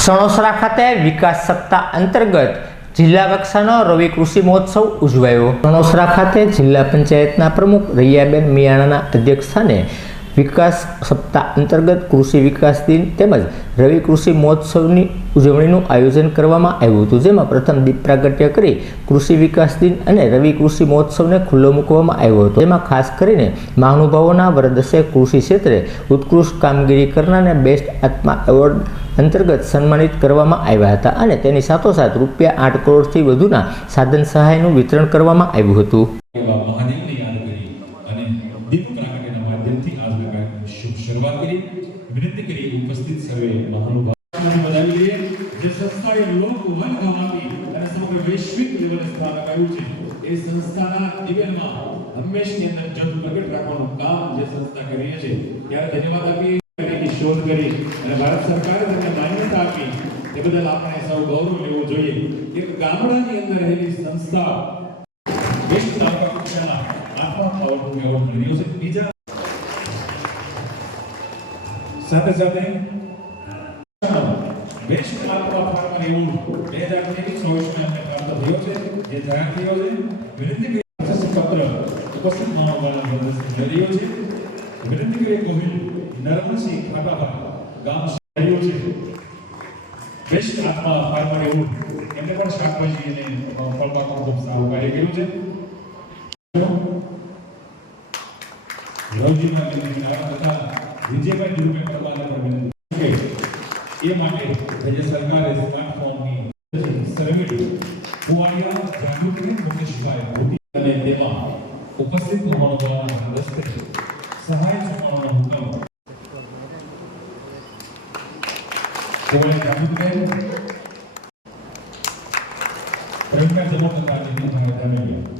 સણોસરા ખાતે વિકાસ સપ્તાહ અંતર્ગત જિલ્લા કક્ષાનો રવિ કૃષિ મહોત્સવ ઉજવાયો. સણોસરા ખાતે જિલ્લા પંચાયતના પ્રમુખ રૈયાબેન મિયાણાના અધ્યક્ષસ્થાને વિકાસ સપ્તાહ અંતર્ગત કૃષિ વિકાસ દિન તેમજ રવિ કૃષિ મહોત્સવની ઉજવણીનું આયોજન કરવામાં આવ્યું હતું, જેમાં પ્રથમ દીપ પ્રાગટ્ય કરી કૃષિ વિકાસ દિન અને રવિ કૃષિ મહોત્સવને ખુલ્લો મૂકવામાં આવ્યો હતો. જેમાં ખાસ કરીને મહાનુભાવોના વરદસે કૃષિ ક્ષેત્રે ઉત્કૃષ્ટ કામગીરી કરનારને બેસ્ટ આત્મા એવોર્ડ અંતર્ગત સન્માનિત કરવામાં આવ્યા હતા અને તેની સાથોસાથ રૂપિયા આઠ કરોડથી વધુના સાધન સહાયનું વિતરણ કરવામાં આવ્યું હતું. હંમેશની અંદર જ્યોત પ્રગટ રાખવાનું કામ જે સંસ્થા કરી છે. ત્યારે ધન્યવાદ આપીએ. શોધ કરી અને ભારત સરકારે તેમને માન્યતા આપી એ બદલ આપણે સૌ ગૌરવ લેવું જોઈએ. એક ગામડાની અંદર રહેલી સંસ્થા બેસ્ટ તાલુકા કક્ષાના આત્મા એવોર્ડ એવોર્ડ મેળવ્યો છે. બીજા સાથે સાથે બેસ્ટ આત્મા ફાર્મર એવોર્ડ બે હજાર ત્રેવીસ ચોવીસમાં એમને પ્રાપ્ત થયો છે. જે જાહેર થયો છે વિનંતી કરી પ્રશસ્તિ પત્ર ઉપસ્થિત મહાનુભાવોના પ્રદર્શન મેળવ્યો છે. વિનંતી કરી ગોહિલ નર્મદસિંહ ખાટાભા ગામ મેળવ્યો છે. બેસ્ટ આત્મા ફાર્મર એવું એમને પણ શાકભાજી અને ખૂબ સારું કાર્ય કર્યું છે. રવજીમાં વિનંતી તથા વિજયભાઈ એ માટે રાજ્ય સરકારે સ્માર્ટફોનની સર્વિટ કુવાડિયા જાગૃતિ મુકેશભાઈ ભૂતિ અને તેમાં ઉપસ્થિત મહાનુભાવોના હસ્તે સહાય ચૂકવવાનો હુકમ boleh kabutkan Terima kasih telah menonton